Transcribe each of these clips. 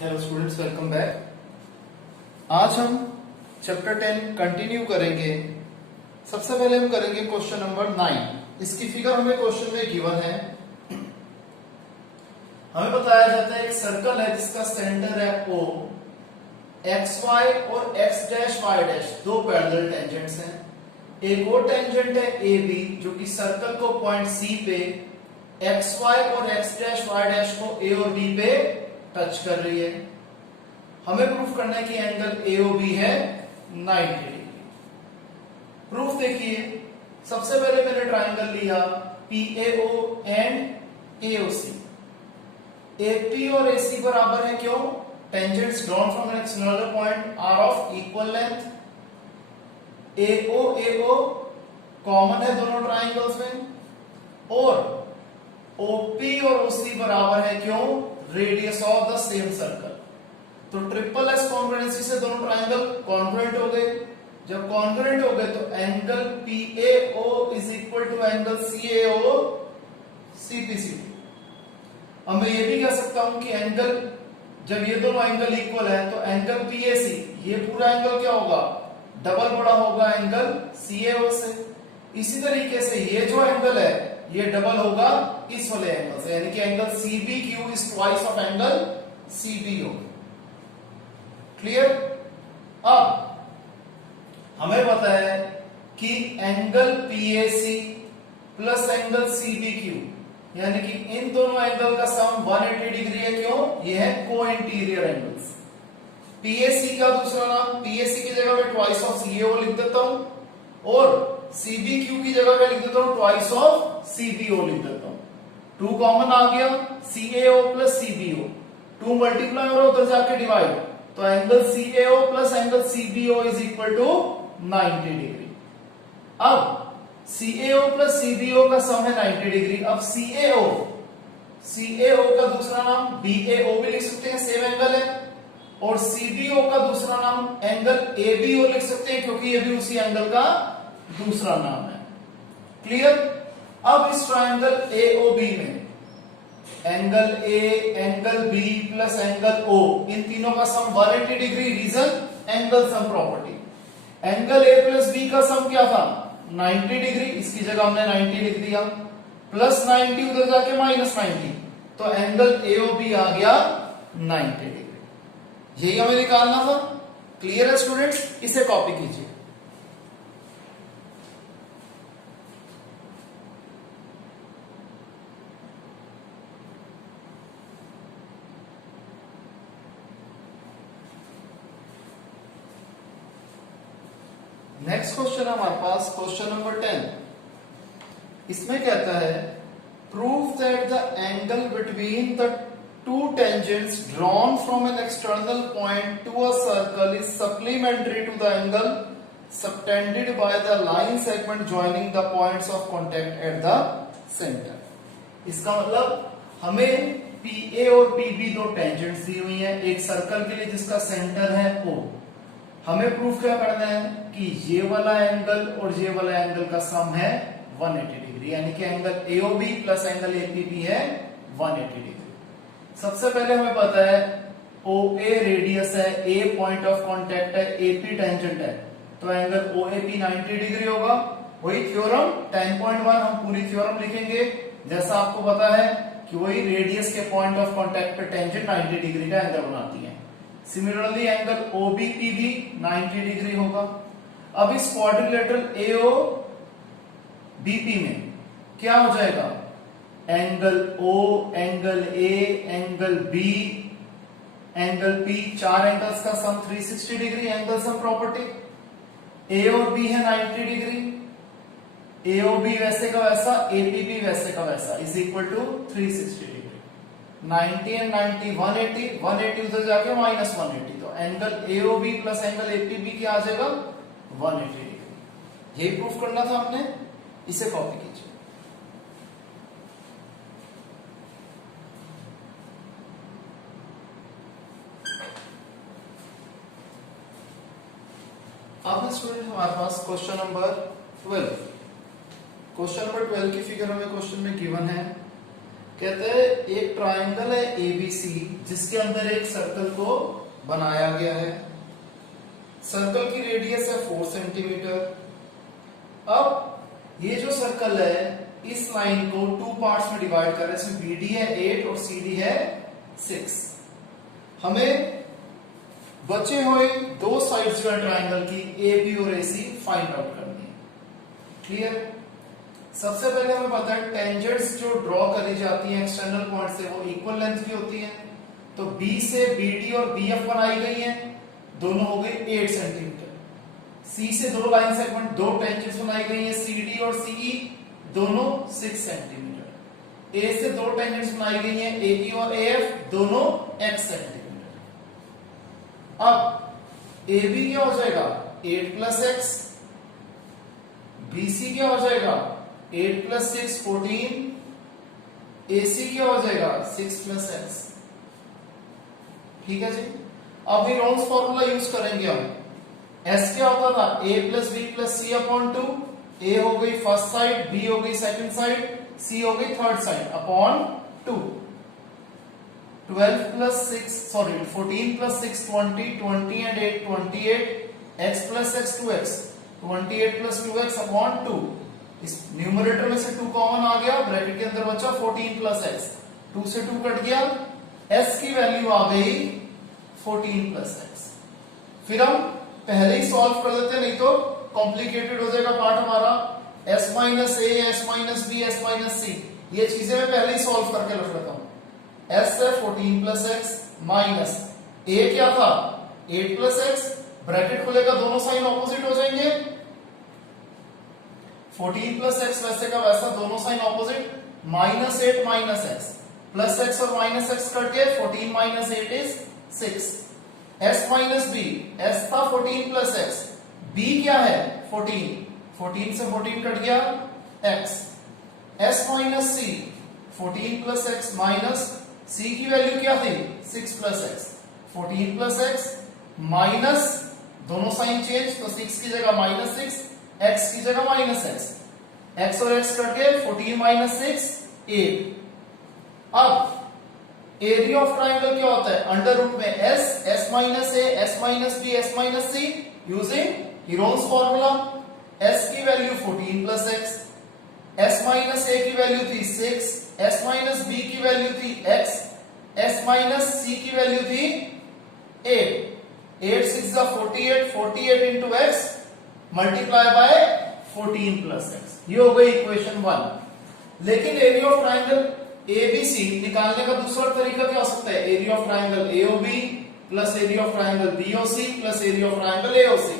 Hello students, welcome back. आज हम chapter 10 continue करेंगे। सबसे पहले हम करेंगे क्वेश्चन नंबर 9। इसकी फिगर हमें क्वेश्चन में गिवन है। हमें बताया जाता है एक सर्कल है जिसका सेंटर है O, एक्स वाई और एक्स डैश वाई डैश दो पैरेलल टेंजेंट्स हैं। एक और टेंजेंट है AB जो कि सर्कल को पॉइंट C पे एक्स वाई और एक्स डैश वाई डैश को A और B पे टच कर रही है। हमें प्रूफ करना है कि एंगल AOB है 90 डिग्री। प्रूफ देखिए, सबसे पहले मैंने ट्राइंगल लिया PAO एंड AOC। AP और AC बराबर है, क्यों? Tangents drawn from an external point are of equal length. AO common है दोनों ट्राइंगल्स में, और OP और OC बराबर है, क्यों? Radius of the same circle. तो ट्रिपल एस कॉन्ग्रुएंसी से दोनों ट्राइंगल कॉन्ग्रुएंट हो गए। जब कॉन्ग्रुएंट हो गए तो angle PAO is equal to angle CAO CPCT। अब मैं ये भी कह सकता हूं कि एंगल, जब ये दोनों एंगल इक्वल है तो एंगल PAC, ये पूरा एंगल क्या होगा? डबल बड़ा होगा एंगल CAO से। इसी तरीके से ये जो एंगल है ये डबल होगा इस वाले एंगल से, यानी कि angle CBQ is twice of angle CBO। Clear? अब हमें पता है कि angle PAC plus angle CBQ, यानी कि इन दोनों एंगल का सम 180 डिग्री है। क्यों? ये है को इंटीरियर एंगल्स। PAC का दूसरा नाम, PAC की जगह मैं ट्वाइस ऑफ CAO लिख देता हूं, और CBQ की जगह मैं लिख देता हूं ट्वाइस ऑफ CBO लिख देता हूं। 2 कॉमन आ गया, CAO प्लस CBO, 2 मल्टीप्लाई और उधर जाके डिवाइड, तो angle CAO plus angle CBO is equal to 90 degree. अब CAO प्लस CBO का सम है 90 डिग्री। अब CAO का दूसरा नाम BAO भी लिख सकते हैं, सेम एंगल है, और CBO का दूसरा नाम एंगल ABO लिख सकते हैं, क्योंकि ये भी उसी एंगल का दूसरा नाम है। क्लियर? अब इस ट्राइंगल AOB में angle A, angle B plus angle O, इन तीनों का sum 180 degree. Reason? Angle sum property. Angle A plus B का सम क्या था? 90 डिग्री। इसकी जगह हमने 90 लिख दिया, प्लस 90 उधर जाके माइनस 90, तो एंगल AOB आ गया 90 डिग्री। यही हमें निकालना था। क्लियर है स्टूडेंट्स? इसे कॉपी कीजिए। नेक्स्ट क्वेश्चन हमारे पास क्वेश्चन नंबर 10। इसमें कहता है prove that the angle between the two tangents drawn from an external point to a circle is supplementary to the angle subtended by the line segment joining the points of contact at the centre. इसका मतलब हमें PA और PB दो tangents दी हुई हैं एक circle के लिए जिसका सेंटर है O। हमें प्रूफ क्या करना है कि ये वाला एंगल और ये वाला एंगल का सम है 180 डिग्री, यानी कि angle AOB plus angle APB है 180 डिग्री। सबसे पहले हमें पता है OA रेडियस है, A पॉइंट ऑफ कांटेक्ट है, AP टेंजेंट है, तो एंगल OAP 90 डिग्री होगा। वही थ्योरम 10.1 हम पूरी थ्योरम लिखेंगे। जैसा आपको पता है कि वही रेडियस के पॉइंट ऑफ कांटेक्ट पे टेंजेंट 90 डिग्री का एंगल बनाती है। सिमिलरली एंगल OBP भी 90 डिग्री होगा। अब इस क्वाड्रिलेटरल AOBP में क्या हो जाएगा? Angle O, angle A, angle B, angle P, चार एंगल्स का sum 360 degree. Angle sum property, A और B है 90 डिग्री, AOB वैसे का वैसा, APB वैसे का वैसा, is equal to 360 degree. 90 and 90 180, 180 उधर जाके माइनस 180, तो angle AOB plus angle APB क्या आ जाएगा? 180 डिग्री। यही प्रूफ करना था हमने। इसे कॉपी कीजिए। अब स्टूडेंट हमारे पास क्वेश्चन नंबर 12। क्वेश्चन नंबर 12 की फिगर हमें क्वेश्चन में गिवन है। कहते हैं एक ट्राइंगल है एबीसी जिसके अंदर एक सर्कल को बनाया गया है। सर्कल की रेडियस है 4 सेंटीमीटर। अब ये जो सर्कल है इस लाइन को 2 पार्ट्स में डिवाइड कर रहे हैं। इसमें बीडी है 8 और सीडी है 6। हमें बचे हुए दो साइड्स जो है ट्राइंगल की ए बी और एसी फाइंड आउट करनी है। क्लियर? सबसे पहले हमें पता है टेंजेंट्स जो ड्रॉ करी जाती हैं एक्सटर्नल पॉइंट से वो इक्वल लेंथ की होती है। तो बी से बीडी और बीएफ बनाई गई है, दोनों हो गए 8 सेंटीमीटर। सी से दो लाइन सेगमेंट दो टेंजेंट्स बनाई गई है, सीडी और सीई दोनों 6 सेंटीमीटर। ए से दो टेंजेंट्स बनाई गई है, एई और एएफ दोनों x सेंटीमीटर। अब ए बी क्या हो जाएगा 8 प्लस एक्स, बी सी क्या हो जाएगा 8 प्लस 6 14, ए सी क्या हो जाएगा 6 प्लस एक्स। ठीक है जी। अब हीरोन्स फॉर्मूला यूज करेंगे हम। एस क्या होता था ए प्लस बी प्लस सी अपॉन 2। ए हो गई फर्स्ट साइड, बी हो गई सेकंड साइड, सी हो गई third side upon 2। 14 plus 6 20, 20 and 8 28, x plus x 2x, 28 plus 2x upon 2। इस न्यूमरेटर में से 2 कॉमन आ गया, ब्रैकेट के अंदर बचा 14 प्लस x, 2 से 2 कट गया, s की वैल्यू आ गई 14 प्लस x। फिर हम पहले ही सॉल्व कर देते हैं, नहीं तो कॉम्प्लिकेटेड हो जाएगा पार्ट हमारा। s minus A, s minus B, s minus C, ये चीजें मैं पहले ही सॉल्व करके रख लेता हूं। s है 14 प्लस एक्स माइनस a क्या था 8 प्लस एक्स, ब्रैकेट खुलेगा दोनों साइन ऑपोजिट हो जाएंगे। 14 प्लस एक्स वैसे का वैसा दोनों sign opposite, minus 8 minus x plus x और माइनस एक्स कट के 14 minus 8 is 6। s minus B, s था 14 प्लस एक्स, b क्या है 14, 14 से 14 कट गया x। s माइनस सी 14 प्लस एक्स माइनस c की वैल्यू क्या थी 6 plus x, 14 plus x minus दोनों साइन चेंज, तो 6 की जगह माइनस 6, x की जगह माइनस एक्स, x और x कट गए 14 माइनस 6 8। अब एरिया ऑफ ट्राइंगल क्या होता है अंडर रूट में s, s minus A, s minus B, s minus C using Heron's formula. s की value 14 plus X, s minus A की value थी 6, s माइनस बी की वैल्यू थी x, s माइनस सी की value थी 8। 8 6 जा 48, 48 into x multiply by 14 plus X. ये हो गई इक्वेशन 1। लेकिन एरिया ऑफ ट्राइंगल एबीसी निकालने का दूसरा तरीका क्या हो सकता है, area of triangle AOB plus area of triangle BOC plus area of triangle AOC.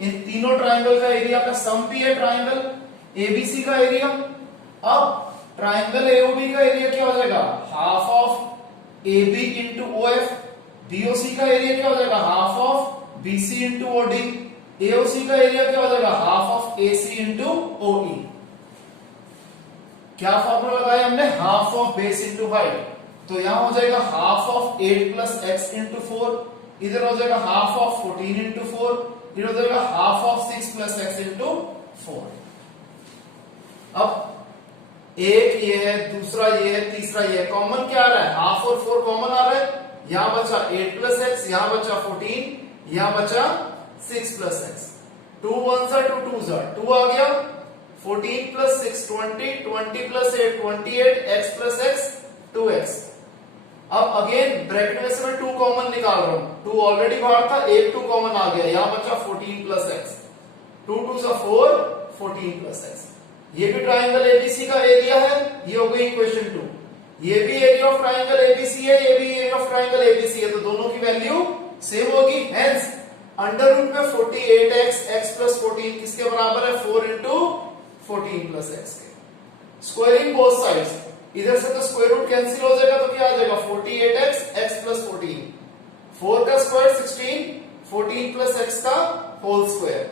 इन तीनों ट्राइंगल का एरिया का सम भी है ट्राइंगल एबीसी का एरिया। अब ट्राइंगल एओबी का एरिया क्या हो जाएगा half of AB into OF, BOC का एरिया क्या हो जाएगा half of BC into OD, AOC का एरिया क्या हो जाएगा हाफ ऑफ एसी इंटू ओई। क्या फॉर्मूला लगाया हमने half of base into height, तो यहां हो जाएगा half of 8 plus x into 4, इधर हो जाएगा हाफ ऑफ 14 इंटू 4, इधर हो जाएगा half of 6 plus x into 4। अब एक ये है, दूसरा ये है, तीसरा ये है, कॉमन क्या आ रहा है हाफ और 4 कॉमन आ रहा है। यहां बचा 8 प्लस एक्स, यहां बचा 14, यहां बचा 6 प्लस एक्स। 2 1 जा 2 2 जा 2 आ गया, 14 plus 6 20, 20 plus 8 28, x plus x 2x। अब अगेन ब्रैकेट में से मैं 2 कॉमन निकाल रहा हूं, 2 ऑलरेडी बाहर था, एक 2 कॉमन आ गया, यहां बचा 14 प्लस x, 2 2 जा 4 14 प्लस x। ये भी ट्राइंगल एबीसी का एरिया है, ये हो गई इक्वेशन 2। ये भी एरिया ऑफ ट्राइंगल एबीसी है, ये भी एरिया ऑफ ट्राइंगल एबीसी है, तो दोनों की वैल्यू सेम होगी। हेंस अंडर रूट में 48x x प्लस 14 किसके बराबर है 4 इंटू 14 प्लस एक्स के। स्क्वायरिंग बोथ साइड्स, इधर से तो स्क्वायर रूट कैंसिल हो जाएगा, तो क्या आ जाएगा 48x x प्लस 14, 4 का स्क्वायर 16, 14 प्लस x का होल स्क्वायर,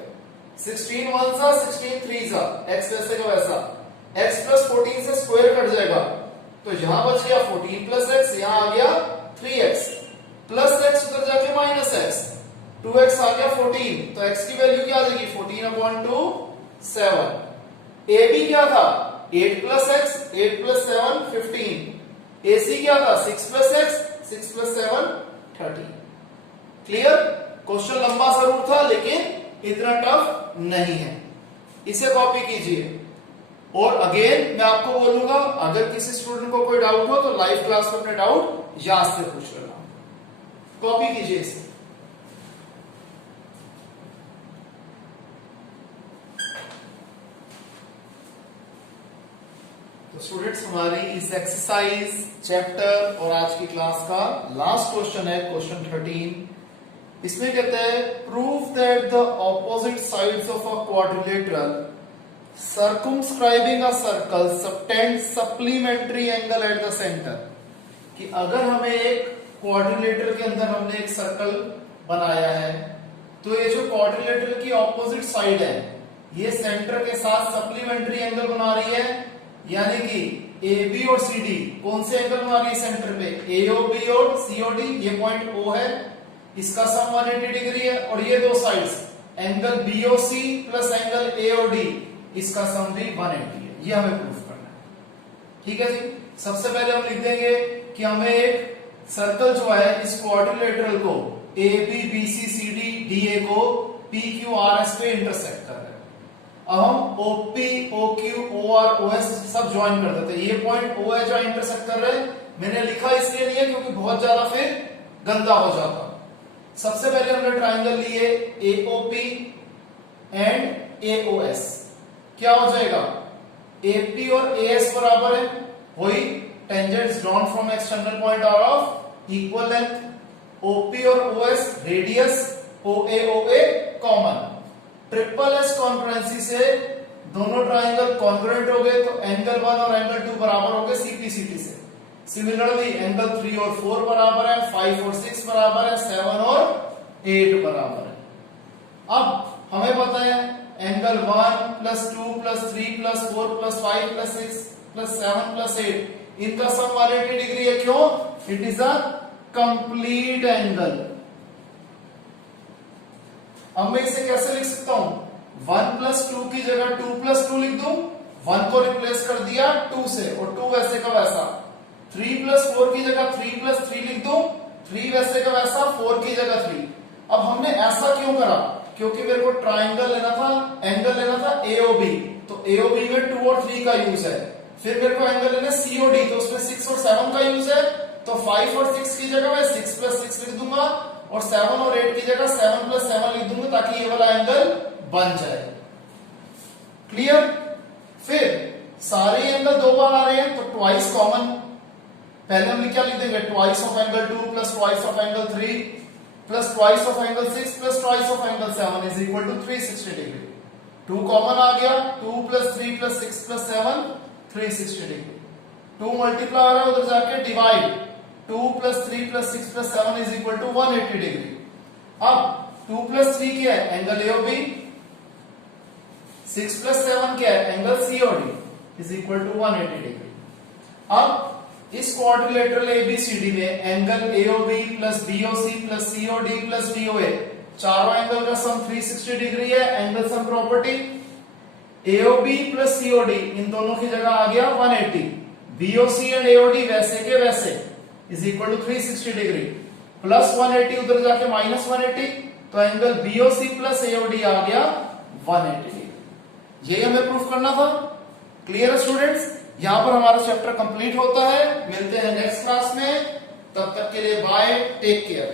16 1 सा 16 3 सा, x वैसे का वैसा, x प्लस 14 से स्क्वायर कट जाएगा, तो यहां बच गया 14 प्लस x, यहां आ गया 3x प्लस x उधर जाके माइनस x, 2x आ गया 14, तो x की वैल्यू क्या आ जाएगी 14/2 7। ए बी क्या था 8 प्लस एक्स, 8 प्लस 7 15, AC क्या था 6 + x 6 + 7 13। क्लियर? क्वेश्चन लंबा जरूर था लेकिन इतना टफ नहीं है, इसे कॉपी कीजिए। और अगेन मैं आपको बोलूंगा, अगर किसी स्टूडेंट को कोई डाउट हो तो लाइव क्लास में अपने डाउट याद से पूछ लेना। कॉपी कीजिए इसे। तो स्टूडेंट्स, हमारी इस एक्सरसाइज, चैप्टर और आज की क्लास का लास्ट क्वेश्चन है क्वेश्चन 13। इसमें कहते हैं prove that the opposite sides of a quadrilateral circumscribing a circle subtend supplementary angle eight the centre. कि अगर हमें एक क्वाड्रिलेटरल के अंदर हमने एक सर्कल बनाया है, तो ये जो क्वाड्रिलेटरल की ऑपोजिट साइड है ये सेंटर के साथ सप्लीमेंट्री एंगल बना रही है, यानी कि AB और CD कौन से एंगल बना रही है सेंटर पे, AOB और COD। ये पॉइंट O है, इसका सम 180 डिग्री है, और ये दो sides angle BOC plus angle AOD, इसका सम भी 180 है। ये हमें प्रूफ करना है। ठीक है जी। सबसे पहले हम लिख देंगे कि हमें एक सर्कल जो है इस क्वाड्रिलेटरल को AB BC CD DA को PQ RS पे इंटरसेक्ट कर रहे हैं। अब हम OP OQ OR OS सब ज्वाइन कर देते हैं। ये पॉइंट O है जो इंटरसेक्ट कर रहे हैं, मैंने लिखा इसलिए नहीं है क्योंकि बहुत ज्यादा फिर गंदा हो जाता। सबसे पहले हमने ट्राइंगल लिए AOP एंड AOS। क्या हो जाएगा, AP और AS बराबर है, वही tangents drawn from external point are of equal length. OP और OS radius, OA OA common. Triple S congruency से दोनों ट्राइंगल कॉन्ग्रुएंट हो गए, तो एंगल 1 और एंगल 2 बराबर हो गए CPCT से। सिमिलरली एंगल 3 और 4 बराबर है, 5 और 6 बराबर है, 7 और 8 बराबर है। अब हमें पता है एंगल 1 + 2 + 3 + 4 + 5 + 6 + 7 + 8 इनका सम 180 डिग्री है। क्यों? It is a complete angle. अब मैं इसे कैसे लिख सकता हूं, 1 + 2 की जगह 2 + 2 लिख दूं, 1 को रिप्लेस कर दिया 2 से, और 2 वैसे का वैसा। 3 + 4 की जगह 3 + 3 लिख दूं, 3 वैसे का वैसा, 4 की जगह 3। अब हमने ऐसा क्यों करा, क्योंकि मेरे को ट्राइंगल लेना था, एंगल लेना था AOB, तो AOB में 2 और 3 का यूज है। फिर मेरे को एंगल लेना COD, तो उसमें 6 और 7 का यूज है, तो 5 और 6 की जगह मैं 6 + 6 लिख दूंगा, और 7 और 8 की जगह 7 + 7 लिख दूंगा, ताकि ये वाला एंगल बन जाए। क्लियर? फिर सारे एंगल 2 बार आ रहे हैं, तो ट्वाइस कॉमन। पहले हम क्या लिख देंगे, twice of angle 2 + twice of angle 3 + twice of angle 6 + twice of angle 7 is equal to 360 degree. 2 common आ गया, 2 + 3 + 6 + 7 360 डिग्री। 2 मल्टीप्लाई आ रहा है, उधर जाके divide, 2 + 3 + 6 + 7 is equal to 180 degree. अब 2 + 3 क्या है, एंगल AOB। 6 + 7 क्या है, angle COD is equal to 180 degree. अब इस क्वाड्रिलेटरल ABCD में angle AOB + BOC + COD + DOA चारों एंगल का सम 360 डिग्री है। Angle sum property, AOB + COD इन दोनों की जगह आ गया 180, BOC एंड AOD वैसे के वैसे is equal to 360 degree, plus 180 उधर जाके -180, तो एंगल BOC + AOD आ गया 180 डिग्री। यही हमें प्रूफ करना था। क्लियर है स्टूडेंट्स? यहां पर हमारा चैप्टर कंप्लीट होता है। मिलते हैं नेक्स्ट क्लास में, तब तक के लिए बाय, टेक केयर।